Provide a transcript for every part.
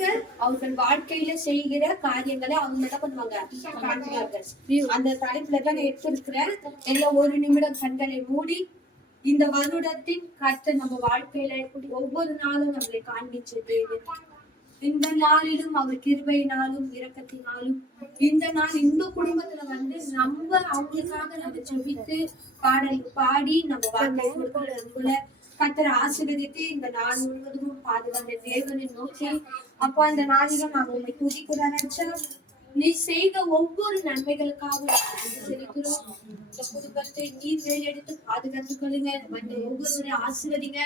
கர்த்தர் அவர்கள் வாழ்க்கையில செய்கிற காரியங்களை அவங்க என்ன பண்ணுவாங்க காண்பார்கள். அந்த தலைப்புல தான் எடுத்திருக்கிறேன். எல்லாம் ஒரு நிமிடம் கண்களை மூடி இந்த வருடத்தின் கர்த்தர் நம்ம வாழ்க்கையில ஒவ்வொரு நாளும் நம்மளை காண்பிச்சது. இந்த நாளிலும் அவர் கிருபையினாலும் இரக்கத்தினாலும் இந்த நாள் இந்த குடும்பத்துல வந்து நம்ம அவங்களுக்காக நம்ம ஜெபித்து பாடல் பாடி நம்ம வாழ்க்கை கொடுக்கறதுக்குள்ள கர்த்தர் ஆசீர்வதித்து இந்த நாள் முழுவதும் பாதுகாத்த தேவனை நோக்கி அப்பா இந்த நாளிலும் நாங்க உண்மை துதிக்கிறோம். நீ செய்த ஒவ்வொரு நன்மைகளுக்காகவும் செலுத்துறோம். இந்த குடும்பத்தை நீர் வேலையெடுத்து பாதுகாத்துக் கொள்ளுங்க. ஒவ்வொருவரையும் ஆசீர்வதிங்க.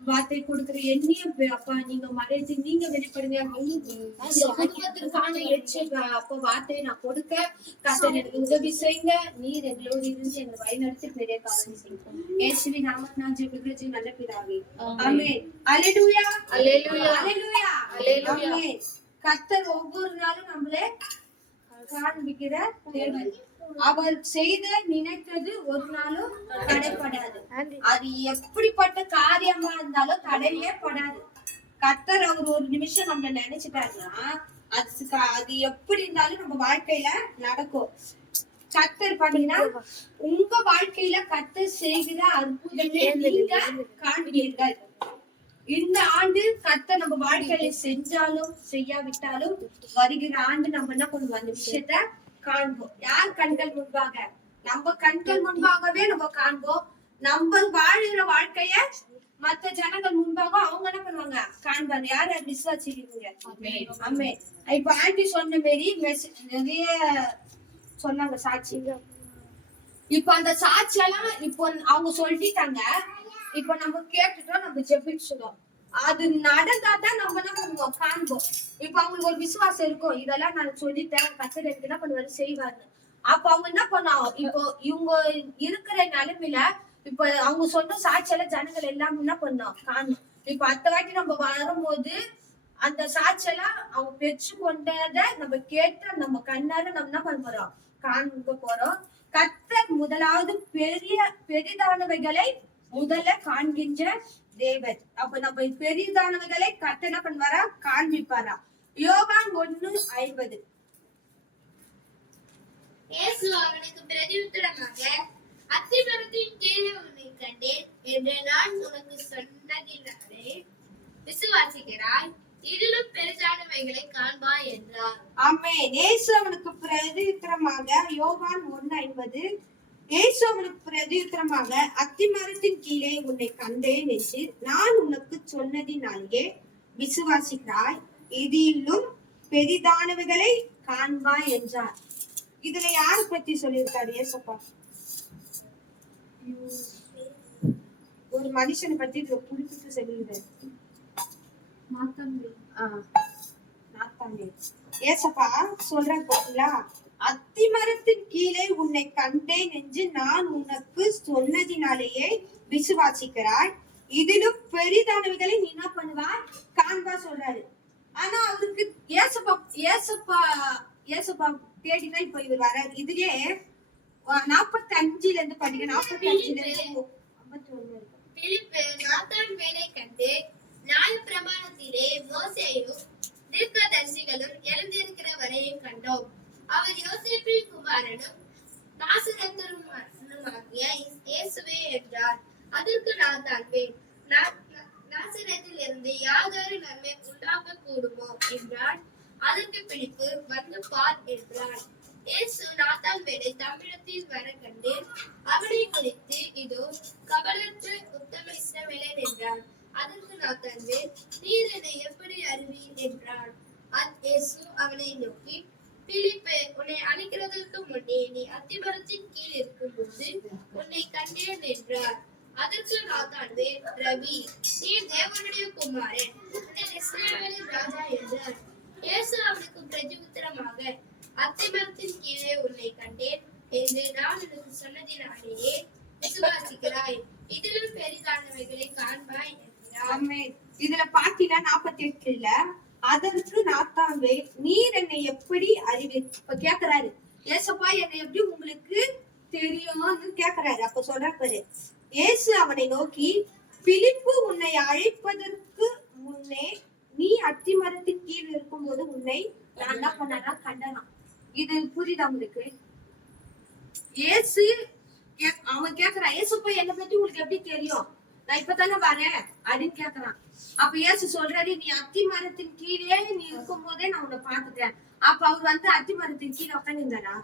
வார்த்தை கொடுக்கிற எண்ணிய அப்பா நீங்க மறைத்து நீங்க வெளிப்படுங்க. குடும்பத்திற்கான அப்ப வார்த்தையை நான் கொடுக்க கர்த்தர் எனக்கு உதவி செய்யுங்க. நீர் எங்களோடு இருந்து எங்களை வழிநடத்தி பெரிய காரணம் செய்யும். இயேசுவி நாமத்தில் நான் ஜெபிக்கிறேன் நல்ல பிதாவே. ஆமென். அல்லேலூயா அல்லேலூயா அல்லேலூயா ஆமென். கர்த்தர் ஒவ்வொரு நாளும் நம்மளே காண்பிக்கிற தேவன். அவர் செய்த நினைத்தது ஒரு நாளும் தடைப்படாது. அது எப்படிப்பட்ட காரியமா இருந்தாலும் தடையே படாது. கர்த்தர் அவர் ஒரு நிமிஷம் நம்ம நினைச்சுட்டாருன்னா அது எப்படி இருந்தாலும் நம்ம வாழ்க்கையில நடக்கும். கர்த்தர் பாத்தீங்கன்னா உங்க வாழ்க்கையில கர்த்தர் செய்கிற அற்புதத்தை நீங்க காண்பீர்கள். இந்த ஆண்டு கர்த்தர் நம்ம வாழ்க்கையில செஞ்சாலும் செய்யாவிட்டாலும் வருகிற ஆண்டு நம்ம என்ன பண்ணுவோம் அந்த விஷயத்த காண்போம். யார் கண்கள் முன்பாக? நம்ம கண்கள் முன்பாகவே நம்ம காண்போம். நம்ம வாழ்கிற வாழ்க்கைய மத்த ஜனங்கள் முன்பாக அவங்க என்ன பண்ணுவாங்க காண்பாங்க. யார விசுவாசிக்கிறீங்க? அம்மே இப்ப ஆண்டி சொன்ன மாரி நிறைய சொன்னாங்க சாட்சி. இப்ப அந்த சாட்சி எல்லாம் இப்போ அவங்க சொல்லிட்டாங்க. இப்ப நம்ம கேட்டுட்டோம், நம்ம ஜெபிச்சுட்டோம். அது நடந்தாதான் நம்ம என்ன பண்ணுவோம் காண்போம். இப்ப அவங்களுக்கு ஒரு விசுவாசம் இருக்கும். இதெல்லாம் நான் சொல்லிட்டேன், கர்த்தர் எனக்கு என்ன பண்ணுவாரு செய்வாரு. அப்ப அவங்க என்ன பண்ணுவோம், இப்போ இவங்க இருக்கிற நிலைமையில இப்ப அவங்க சொன்ன சாட்சியெல்லாம் ஜனங்கள் எல்லாம் என்ன பண்ணோம் காணும். இப்ப அடுத்த வாட்டி நம்ம வரும்போது அந்த சாட்சியெல்லாம் அவங்க பெற்று கொண்டத நம்ம கேட்டு நம்ம கண்ணால நம்ம என்ன பண்ண போறோம் காண்ப போறோம். கர்த்தர் முதலாவது பெரிதானவைகளை முதல்ல காண்கின்ற தேவன். அப்ப நம்ம பெரிதானவைகளை கர்த்தர் என்ன பண்ணுவாரா காண்பிப்பாரா. யோவான் 1:50. இயேசு அவனுக்கு பிரதியுத்தரமாக, அத்திமரத்தின் கீழே உன்னை கண்டேன் என்று நான் உனக்கு சொன்னதினாலே விசுவாசிக்கிறாய், இதிலும் பெரிதானவைகளை காண்பாய் என்றார். ஆமென். இயேசு அவனுக்கு பிரதியுத்தரமாக யோவான் 1:50 இயேசு அவனுக்கு பிரதியுத்தரமாக, அத்திமரத்தின் கீழே உன்னை கண்டேன் என்று நான் உனக்கு சொன்னதினாலே விசுவாசிக்கிறாய், இதிலும் பெரிதானவைகளை காண்பாய் என்றார். இதுல யாரு பத்தி சொல்லியிருக்காரு ஏசப்பா? ஒரு மனுஷனை பத்தி குறிப்பிட்டு சொல்லியிருக்காரு. ஏசப்பா சொல்ற பாத்தீங்களா, அத்திமரத்தின் கீழே உன்னை கண்டேன் என்று நான் உனக்கு சொன்னதினாலேயே விசுவாசிக்கிறாய், இதிலும் பெரிதானவைகளை நீ என்ன பண்ணுவாய் காண்பா சொல்றாரு. ஆனா அவருக்கு ஏசப்பா தேடிதான் இப்ப இவர் வர்றாரு. இதுலயே 45 இருந்து படிக்க 45 51 பிலிப்பு நாத்தான்வேலை கண்டு நியாயப்பிரமாணத்திலே மோசேயும் தீர்க்கதரிசிகளும் எழுந்திருக்கிற வரையும் கண்டோம். அவர் யோசேப்பின் குமாரனும் நாசரேத்தருமாகிய இயேசுவே என்றார். அதற்கு நாத்தான்வேல், நாசரேத்தில் இருந்து யாதொரு நன்மை உண்டாக கூடுமோ என்றார். அதற்கு பிலிப்பு, வந்து பார் என்றார். இயேசு நாத்தான்வேலை தமிழத்தில் வர கண்டு அவனை குறித்து, இதோ கபலற்ற உத்தம இஸ்ரவேலன் என்றார். அதற்கு நாத்தான்வேல், நீர் என்னை எப்படி அறிவீர் என்றார். இயேசு அவனை நோக்கி, பிலிப்பே, உன்னை அழைக்கிறதற்கு முன்னே நீ அத்திமரத்தின் கீழ் இருக்கும்போது உன்னை கண்டேன் என்றார். அதற்கு நாத்தான்வேல், ரவி, நீர் தேவனுடைய குமாரன், நீர் இஸ்ரவேலின் ராஜா என்றார். இயேசு அவனுக்கு பிரதியுத்தரமாக, அத்திமரத்தின் கீழே உன்னை கண்டேன் என்று நான் உனக்கு சொன்னதினாலேயே விசுவாசிக்கிறாய், இதிலும் பெரிதானவைகளை காண்பாய் என்றார். இதுல பாத்தீங்கன்னா 48ல அதற்கு நாத்தான்வேல், நீர் என்னை எப்படி அறிவீர்? இப்ப கேக்குறாரு ஏசப்பா, என்னை எப்படி உங்களுக்கு தெரியும்னு கேக்குறாரு. அப்ப சொல்றாரு இயேசு அவனை நோக்கி, பிலிப்பு உன்னை அழைப்பதற்கு முன்னே நீ அத்தி மரத்தின் கீழ் இருக்கும்போது உன்னை நான் என்ன பண்ணனா கண்டனான். இது புரியுதா உங்களுக்கு? இயேசு அவன் கேக்குறான், இயேசுப்பா என்னை பத்தி உங்களுக்கு எப்படி தெரியும்? நான் இப்பதானே வரேன் அப்படின்னு கேக்குறான். அப்ப இயேசு சொல்றாரு, நீ அத்தி மரத்தின் கீழே நீ இருக்கும் போதே நான் உன்னை பாத்துட்டேன். அப்ப அவர் வந்து அத்தி மரத்தின் கீழே உட்காந்துருந்தாரா?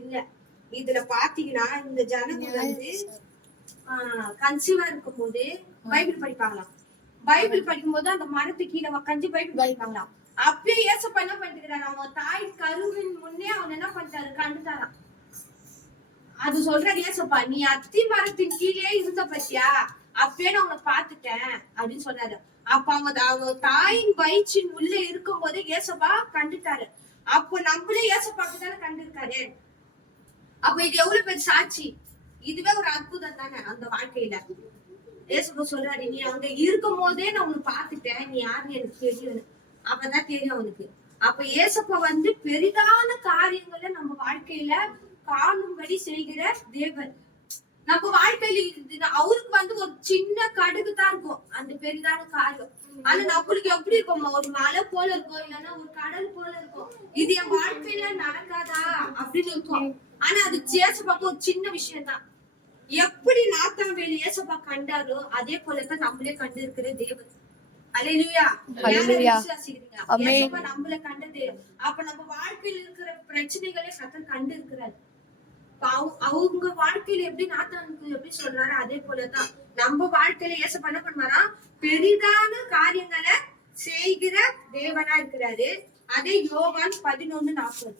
இல்ல. இதுல பாத்தீங்கன்னா இந்த ஜனங்க வந்து கன்சீவா இருக்கும் போது பைபிள் படிப்பாங்களாம். பைபிள் படிக்கும் போது அந்த மரத்து கீழே உட்காந்து பைபிள் படிப்பாங்களாம். அப்படியே ஏசப்பா என்ன பண்ணிக்கிறாரு, அவன் தாய் கருவின் முன்னே அவன் என்ன பண்ணிட்டாரு, கண்டுட்டாராம். அது சொல்ற ஏசப்பா, நீ அத்தி மரத்தின் கீழே இருந்த பத்தியா, அப்பயே நான் உன்னை பாத்துட்டேன் அப்படின்னு சொன்னாரு. அப்ப அவன் தாயின் வயிற்றின் உள்ள இருக்கும் போதே ஏசப்பா கண்டுட்டாரு. அப்ப நம்மளே ஏசப்பாக்கு தானே கண்டிருக்காரு. அப்ப இது எவ்வளவு பேர் சாட்சி? இதுவே ஒரு அற்புதம் தானே அந்த வாழ்க்கையில. ஏசப்பா சொல்றாரு, நீ அங்க இருக்கும் போதே நான் உன்னை பாத்துட்டேன், நீ யாருன்னு எனக்கு தெரியும். அப்பதான் தெரியும் அவனுக்கு. அப்ப ஏசப்பா வந்து பெரிதான காரியங்களை நம்ம வாழ்க்கையில காணும்படி செய்கிற தேவன். நம்ம வாழ்க்கையில அவருக்கு வந்து ஒரு சின்ன கடுகு தான் இருக்கும் அந்த பெரிதான காரியம். ஆனா நம்மளுக்கு எப்படி இருக்கும், ஒரு மலை போல இருக்கும், இல்லைன்னா ஒரு கடல் போல இருக்கும். இது என் வாழ்க்கையில நடக்காதா அப்படின்னு இருக்கும். ஆனா அது ஏசப்பாக்கு ஒரு சின்ன விஷயம் தான். எப்படி நாத்தாவேலு ஏசப்பா கண்டாரோ அதே போலதான் நம்மளே கண்டு இருக்கிற தேவன். அல்லேலூயா. ஏசப்பா நம்மள கண்டது. அப்ப நம்ம வாழ்க்கையில இருக்கிற பிரச்சனைகளே கர்த்தர் கண்டு இருக்கிறார். அவங்க வாழ்க்கையில எப்படி நாத்தானுக்கு எப்படி சொல்றாரு அதே போலதான் நம்ம வாழ்க்கையில ஏசப்பா என்ன பண்ணுவாரா, பெரிதான காரியங்களை செய்கிற தேவனா இருக்கிறாரு. அதே யோவான் 11:40.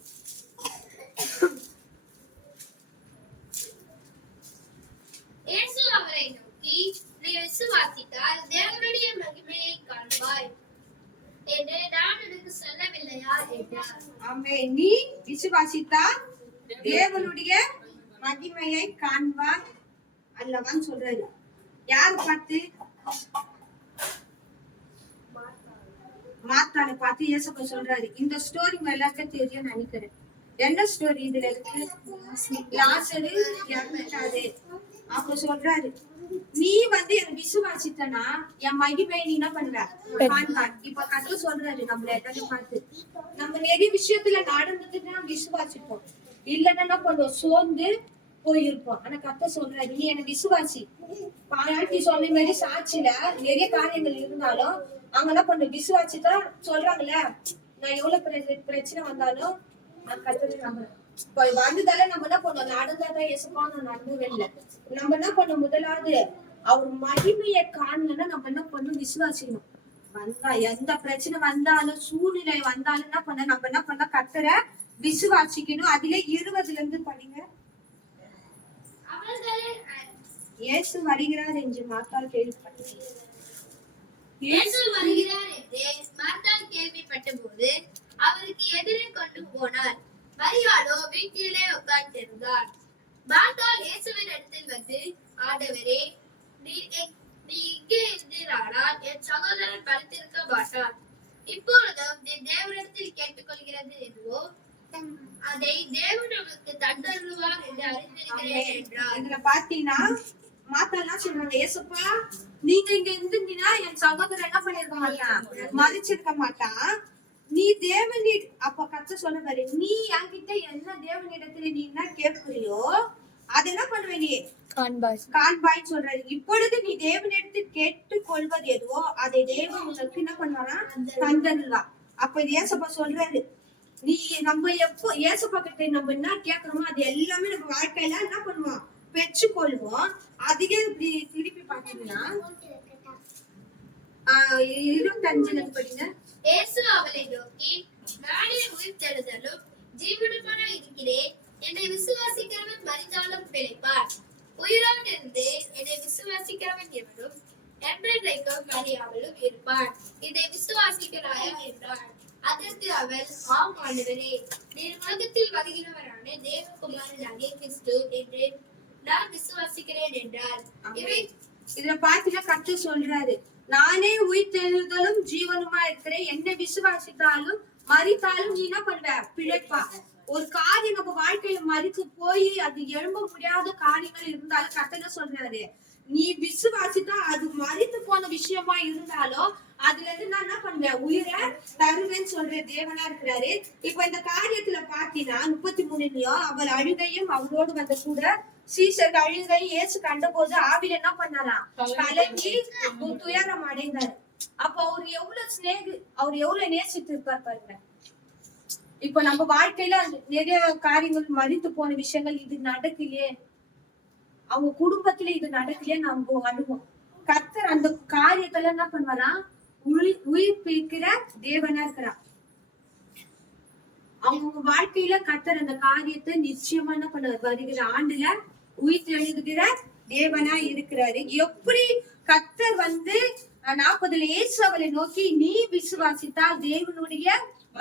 இயேசு அவரை நோக்கி, நீ விசுவாசித்தால் தேவனுடைய மகிமையை காண்பாய் என்று நான் உனக்கு சொல்லவில்லையா என்றார். ஆமென். நீ விசுவாசித்தால் தேவனுடைய மகிமையை காண்பாய் அல்லவான்னு சொல்றாரு. யாரு பார்த்து? மார்த்தாளை பார்த்து இயேசப்பா சொல்றாரு. இந்த ஸ்டோரி எல்லாருக்கும் தெரியும் நினைக்கிறேன். என்ன ஸ்டோரி இதுல இருக்கு? லாசரு இறந்துட்டாரு. அப்ப சொல்றாரு, நீ வந்து என்ன விசுவாசித்தனா என் மகிமையை நீ என்ன பண்ணுவ காண்பாய். இப்ப கர்த்தர் சொல்றாரு நம்மள எல்லாரும் பார்த்து, நம்ம நிறைய விஷயத்துல நடந்ததுன்னா விசுவாசிப்போம், இல்லன்னா என்ன பண்ணுவோம், சோர்ந்து போயிருப்போம். ஆனா கர்த்தர் சொல்றாரு, நீ என்ன விசுவாசி. பாராட்டி சொன்ன மாதிரி சாட்சியில நிறைய காரியங்கள் இருந்தாலும் அவங்க என்ன பண்ண விசுவாசிதான் சொல்றாங்கல்ல. நான் எவ்வளவு பிரச்சனை வந்தாலும் கர்த்தரை நம்புறேன். இப்ப வந்ததால நம்ம என்ன பண்ணோம், நடந்தாதான் இயேசுப்பா நான் நம்பவே இல்லை. நம்ம என்ன பண்ணோம், முதலாவது அவர் மகிமையை காணலன்னா நம்ம என்ன பண்ணணும், விசுவாசிக்கணும். வந்தா எந்த பிரச்சனை வந்தாலும் சூழ்நிலை வந்தாலும் என்ன பண்ண நம்ம என்ன பண்ண கர்த்தரை விசுவாசிக்கணும். அதுல 20 படிங்க. இயேசு வருகிறார் என்று மார்த்தாள் கேள்விப்பட்டது. இயேசு வருகிறார் என்று மார்த்தாள் கேள்விப்பட்ட போது அவருக்கு எதிரே கொண்டு போனார். மரியாளோ வீட்டிலே உட்கார்ந்திருந்தார். மார்த்தாள் இயேசுவின் இடத்தில் வந்து, ஆண்டவரே, நீ இங்கே இருந்தீரானால் என் சகோதரன் படுத்திருக்க மாட்டார். இப்பொழுதும் நீ தேவனிடத்தில் கேட்டுக்கொள்கிறது என்னவோ அதை தேவன் நமக்கு தந்தருவார் என்று அறிந்திருக்கிறேன் என்றார். இதுல பாத்தீங்கன்னா மாத்தாள்லாம் சொல்றாங்க, ஏசப்பா நீங்க இங்க இருந்தீங்கன்னா என் சகோதரன் என்ன பண்ணிருக்க மாட்டான், மதிச்சிருக்க மாட்டான். நீ தேவனி அப்ப கர்த்தர் சொல்றாரு, நீ என்கிட்ட என்ன தேவனிடத்துல நீ என்ன கேட்கிறியோ அதை என்ன பண்ணுவ, நீ காண்பாய் சொல்றாரு. இப்பொழுது நீ தேவனிடத்தில் கேட்டுக் கொள்வது எதுவோ அதை தேவன் உனக்கு என்ன பண்ணுவானா தந்தருவா. அப்ப இது ஏசப்பா சொல்றாரு, நீ நம்ம எப்போ ஏசப்பா கிட்ட நம்ம என்ன கேட்கிறோமோ அது எல்லாமே நம்ம வாழ்க்கையில என்ன பண்ணுவோம், பெற்றுக்கொள்வோம். அதிலே இப்படி திருப்பி பாத்தீங்கன்னா 25 படிங்க. இயேசு அவளை நோக்கி, நானே உயிர்த்தெழுதலும் ஜீவனுமாய் இருக்கிறேன். என்னை விசுவாசிக்கிறவன் மரித்தாலும் பிழைப்பார். உயிரோடு இருந்து என்னை விசுவாசிக்கிறவன் எவனும் என்றென்றைக்கும் மரியாமலும் இருப்பான். இதை விசுவாசிக்கிறாயா என்றார். அதற்கு அவள், ஆம் ஆண்டவரே, நீர் உலகத்தில் வருகிறவரான தேவகுமாரனாகிய கிறிஸ்து என்று நான் விசுவாசிக்கிறேன் என்றார். இதுல பாத்தீங்கன்னா கர்த்தர் சொல்றாரு, நானே உயிர்த்தெழுதலும் ஜீவனுமா இருக்கிறேன். என்ன விசுவாசித்தாலும் மரித்தாலும் நீ என்ன பண்ணுவ, பிழைப்பா. ஒரு காரியம் நம்ம வாழ்க்கையில மறித்து போய் அது எழும்ப முடியாத காரியங்கள் இருந்தாலும் கர்த்தர் சொல்றாரு, நீ விசுவாசித்தா அது மரித்து போன விஷயமா இருந்தாலும் அதுல இருந்து நான் என்ன பண்ணுவேன், உயிரை தருவேன்னு சொல்ற தேவனா இருக்கிறாரு. இப்ப இந்த காரியத்துல பாத்தீங்கன்னா 33லயும் அவர் அழுகையும் அவரோடு வந்த கூட சீசர் அழுகையும் இயேசு கண்ட போது ஆவில என்ன பண்ணாராம், கலங்கி துயரம் அடைந்தார். அப்ப அவர் எவ்வளவு நேசித்து இருப்பார் பாருங்க. இப்ப நம்ம வாழ்க்கையில நிறைய காரியங்கள் மரித்து போன விஷயங்கள் இது நடக்கலையே, அவங்க குடும்பத்துல இது நடக்கலையே நம்ம அழுவோம். கர்த்தர் அந்த காரியத்துல என்ன பண்ணுவாரா, உயிர்ப்பிக்கிற தேவனா இருக்கிறார். அவங்க வாழ்க்கையில கர்த்தர் அந்த காரியத்தை நிச்சயமா என்ன பண்ணுவார், வருகிற ஆண்டுல உயிர் எழுதுகிற தேவனா இருக்கிறாரு. எப்படி கர்த்தர் 40 இயேசு அவளை நோக்கி நீ விசுவாசித்தால் தேவனுடைய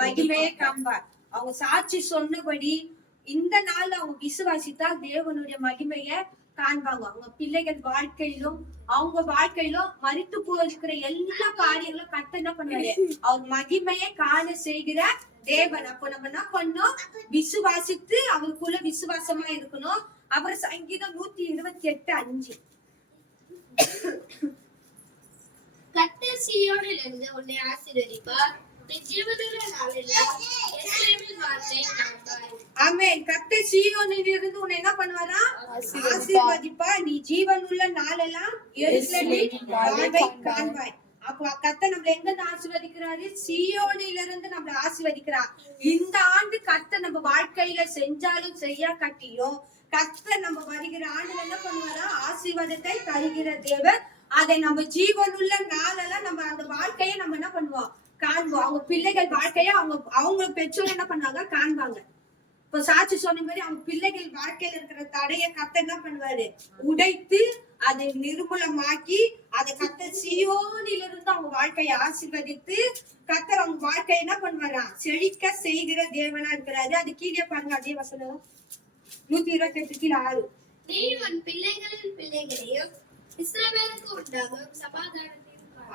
மகிமையை காண்பார். அவங்க சாட்சி சொன்னபடி இந்த நாள்ல அவங்க விசுவாசித்தால் தேவனுடைய மகிமைய காண்பாங்க. அவங்க பிள்ளைகள் வாழ்க்கையிலும் அவங்க வாழ்க்கையிலும் மரித்து போயிருக்கிற எல்லா காரியங்களும் கர்த்தர் என்ன பண்ணுவாரு, அவர் மகிமையை காண செய்கிற தேவன். அப்ப நம்ம என்ன பண்ணோம், விசுவாசித்து அவருக்குள்ள விசுவாசமா இருக்கணும். அவர் சங்கீதம் 128:5 கர்த்தர் சீயோனில் இருந்து உன்னை ஆசீர்வதிப்பார், நீ ஜீவனுள்ள நாளெல்லாம் எருசலேமின் வாசலை காண்பாய். ஆமென். கர்த்தர் சீயோனில் இருந்து உன்னை என்ன பண்ணுவாரா, ஆசீர்வதிப்பார், நீ ஜீவனுள்ள நாளெல்லாம் எருசலேமின் வாசலை காண்பாய். அப்ப கர்த்தர் நம்மள எங்க ஆசீர்வதிக்கிறாரு, சீயோனில இருந்து நம்மள ஆசீர்வதிக்கிறார். இந்த ஆண்டு கர்த்தர் நம்ம வாழ்க்கையில செஞ்சாலும் செய்யா கட்டியும் கர்த்தர் நம்ம வருகிற ஆண்டுல என்ன பண்ணுவாரா, ஆசீர்வாதத்தை தருகிற தேவன். அதை நம்ம ஜீவனுள்ள நாளெல்லாம் நம்ம அந்த வாழ்க்கையை நம்ம என்ன பண்ணுவோம், காண்போம். அவங்க பிள்ளைகள் வாழ்க்கைய அவங்க பெற்றோர் என்ன பண்ணாங்க, காண்பாங்க. இப்ப சாட்சி சொன்ன மாதிரி அவங்க பிள்ளைகள் வாழ்க்கையில இருக்கிற தடைய கர்த்தர் என்ன பண்ணுவாரு, உடைத்து அதை நிர்மூலமாக்கி அதை கர்த்தர் சீயோனில இருந்து அவங்க வாழ்க்கையை ஆசீர்வதித்து கர்த்தர் அவங்க வாழ்க்கையை என்ன பண்ணுவாரா, செழிக்க செய்கிற தேவனா இருக்கிறாரு. அது கீழே பாருங்க, அதே வசனம் 128:6 நீ உன் பிள்ளைகளின் பிள்ளைகளையும் இஸ்ரவேலுக்கு உண்டாகும் சமாதானத்தையும்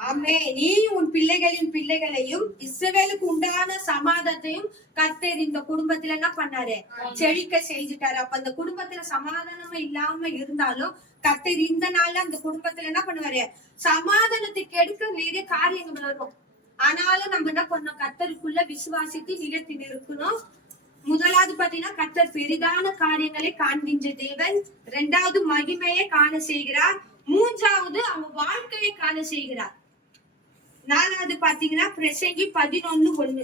ஆமே. நீ உன் பிள்ளைகளின் பிள்ளைகளையும் இஸ்ரவேலுக்கு உண்டான சமாதானத்தையும் கர்த்தர் இந்த குடும்பத்துல என்ன பண்ணாரு, செழிக்க செஞ்சுட்டாரு. அப்ப அந்த குடும்பத்துல சமாதானமே இல்லாம இருந்தாலும் கர்த்தர் இந்த நாள்ல அந்த குடும்பத்துல என்ன பண்ணுவாரு, சமாதானத்தை கெடுக்க நிறைய காரியங்கள் வரும். ஆனாலும் நம்ம என்ன பண்ணோம், கர்த்தருக்குள்ள விசுவாசித்து நிலைத்து இருக்கணும். முதலாவது பாத்தீங்கன்னா கர்த்தர் பெரிதான காரியங்களை காண்கின்ற தேவன். 2வது மகிமையை காண செய்கிறார். 3வது அவங்க வாழ்க்கையை காண செய்கிறார். 4வது பாத்தீங்கன்னா பிரசங்கி 11:1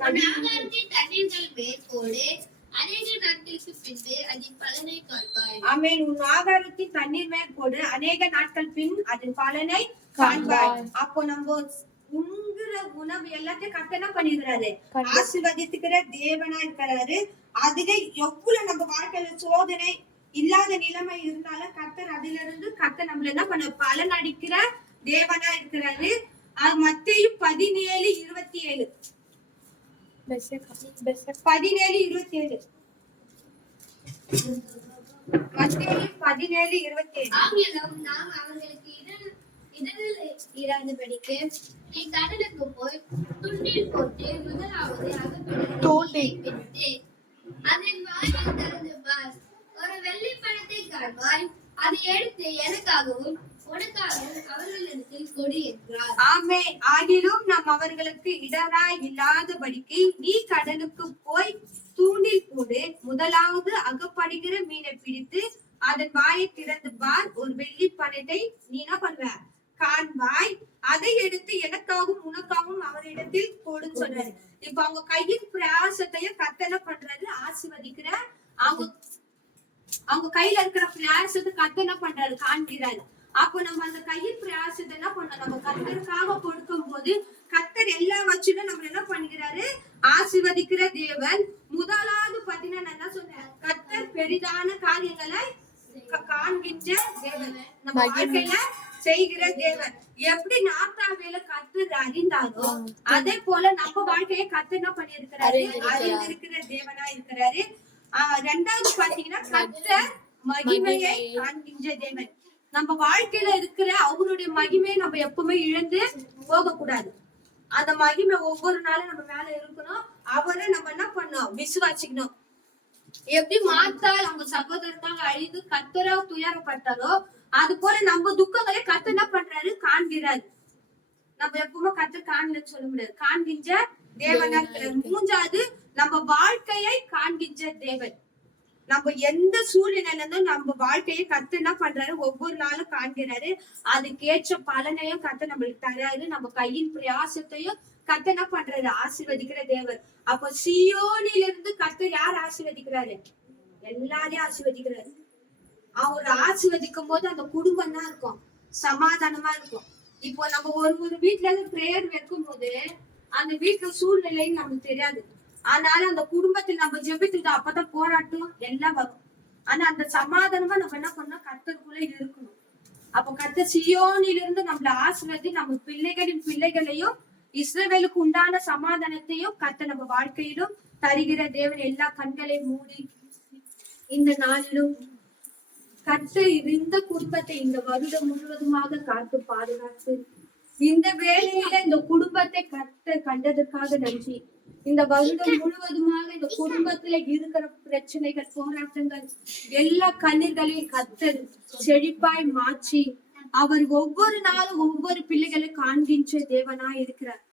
ஆகாரத்தின் தண்ணீர்கள் மேல் போடு, அநேக நாட்களுக்கு பின்பு அதன் பலனை காண்பாய். ஆமென். உன் ஆகாரத்தின் தண்ணீர் மேல் போடு, அநேக நாட்கள் பின் அதன் பலனை காண்பாய். அப்போ நம்ம உண்கிற உணவு எல்லாத்தையும் கர்த்தர் என்ன பண்ணிருக்கிறாரு, ஆசீர்வதித்துக்கிற தேவனா இருக்கிறாரு. அதுவே எவ்வளவு நம்ம வாழ்க்கையில சோதனை இல்லாத நிலைமை இருந்தாலும் கர்த்தர் அதுல இருந்து கர்த்தர் நம்மள என்ன பண்ண பலன் அடிக்கிற தேவனா இருக்கிறாரு. மத்தேயு 17:27 17:27 மத்தேயு 17:27 ஆகிலும் நாம் அவர்களுக்கு இடரில் இராதபடிக்கு நீ கடலுக்கு போய் துண்டில் போட்டு முதலாவது அகப்படுகிறதை பிடித்து அதன் வாயை திறந்து பார், ஒரு வெள்ளிப் பழத்தை காண்பாய், அதை எடுத்து எனக்காகவும் உனக்காகவும் அவர்களிடத்தில் கொடு என்றார். ஆமென். ஆகிலும் நாம் அவர்களுக்கு இடராய் இல்லாதபடிக்கு நீ கடலுக்கு போய் தூண்டில் போடு, முதலாவது அகப்படுகிற மீனை பிடித்து அதன் வாயை திறந்து பார், ஒரு வெள்ளி பணத்தை நீ என்ன பண்ணுவ, காண்பாய், அதை எடுத்து எனக்காகவும் உனக்காகவும் அவரிடத்தில் கொடுன்னு சொல்றாரு. இப்ப அவங்க கையின் பிரயாசத்தையும் கர்த்தர் பண்றாரு, ஆசீர்வதிக்கிற அவங்க கையில இருக்கிற பிரயாசத்தை கர்த்தர் என்ன பண்றாரு, காண்கிறாரு. அப்போ நம்ம அந்த கையின் பிரயாசத்தை என்ன பண்ணோம், நம்ம கர்த்தருக்காக கொடுக்கும் போது கர்த்தர் எல்லா வச்சுடும் நம்ம என்ன பண்ணுகிறாரு, ஆசீர்வதிக்கிற தேவன். முதலாவது பாத்தீங்கன்னா நான் என்ன சொன்னேன், கர்த்தர் பெரிதான காரியங்களை காண்கின்ற தேவன், நம்ம வாழ்க்கையில செய்கிற தேவன். எப்படி நாத்தாவேல கர்த்தர் அறிந்தாரோ அதே போல நம்ம வாழ்க்கையை கர்த்தர் என்ன பண்ணி இருக்கிறாரு, அறிந்திருக்கிற தேவனா இருக்கிறாரு. 2வது பாத்தீங்கன்னா கர்த்தர் மகிமையை காண்கின்ற தேவன். நம்ம வாழ்க்கையில இருக்கிற அவருடைய மகிமையை நம்ம எப்பவுமே இழந்து போக கூடாது. அந்த மகிமை ஒவ்வொரு நாளும் நம்ம மேல இருக்கணும். அவரை நம்ம என்ன பண்ணணும், விசுவாசிக்கணும். எப்படி மாத்தால் அவங்க சகோதரத்தாங்க அழிந்து கத்தரா துயரப்பட்டாரோ அது போல நம்ம துக்கங்களை கத்த என்ன பண்றாரு காண்கிறாரு. நம்ம எப்பவுமே கத்த காணலன்னு சொல்ல முடியாது. காண்கின்ற தேவனா இருக்கிறார். மூன்றாவது நம்ம வாழ்க்கையை காண்கின்ற தேவன். நம்ம எந்த சூழ்நிலையில இருந்தும் நம்ம வாழ்க்கையை கத்து என்ன பண்றாரு ஒவ்வொரு நாளும் காண்கிறாரு. அதுக்கேற்ற பலனையும் கத்த நம்மளுக்கு தராரு. நம்ம கையின் பிரயாசத்தையும் கத்த என்ன பண்றாரு ஆசீர்வதிக்கிற தேவர். அப்ப சியோனிலிருந்து கத்த யார் ஆசீர்வதிக்கிறாரு? எல்லாரையும் ஆசீர்வதிக்கிறாரு. அவர் ஆசீர்வதிக்கும் போது அந்த குடும்பம் தான் இருக்கும், சமாதானமா இருக்கும். இப்போ நம்ம ஒரு வீட்டுல இருந்து பிரேயர் வைக்கும் போது அந்த வீட்டுல சூழ்நிலைன்னு நமக்கு தெரியாது. ஆனால அந்த குடும்பத்தில் நம்ம ஜெபித்துட்டு அப்பதான் போராட்டம் எல்லாம் வரும். ஆனா அந்த சமாதானமா நம்ம என்ன பண்ணோம் கர்த்தருக்குள்ள இருக்கணும். அப்ப கர்த்தர் சியோனிலிருந்து நம்மள ஆசீர்வதி நம்ம பிள்ளைகளின் பிள்ளைகளையும் இஸ்ரவேலுக்கு உண்டான சமாதானத்தையும் கர்த்தர் நம்ம வாழ்க்கையிலும் தருகிற தேவன். எல்லா கண்களையும் மூடி இந்த நாளிலும் கர்த்தர் இந்த குடும்பத்தை இந்த வருடம் முழுவதுமாக காத்து பாதுகாத்து இந்த வேலையில இந்த குடும்பத்தை கர்த்தர் கண்டதற்காக நன்றி. இந்த வருடம் முழுவதுமாக இந்த குடும்பத்துல இருக்கிற பிரச்சனைகள் போராட்டங்கள் எல்லா கண்ணீர்களையும் கர்த்தர் செழிப்பாய் மாற்றி அவர் ஒவ்வொரு நாளும் ஒவ்வொரு பிள்ளைகளை காண்கின்ற தேவனாய் இருக்கிறார்.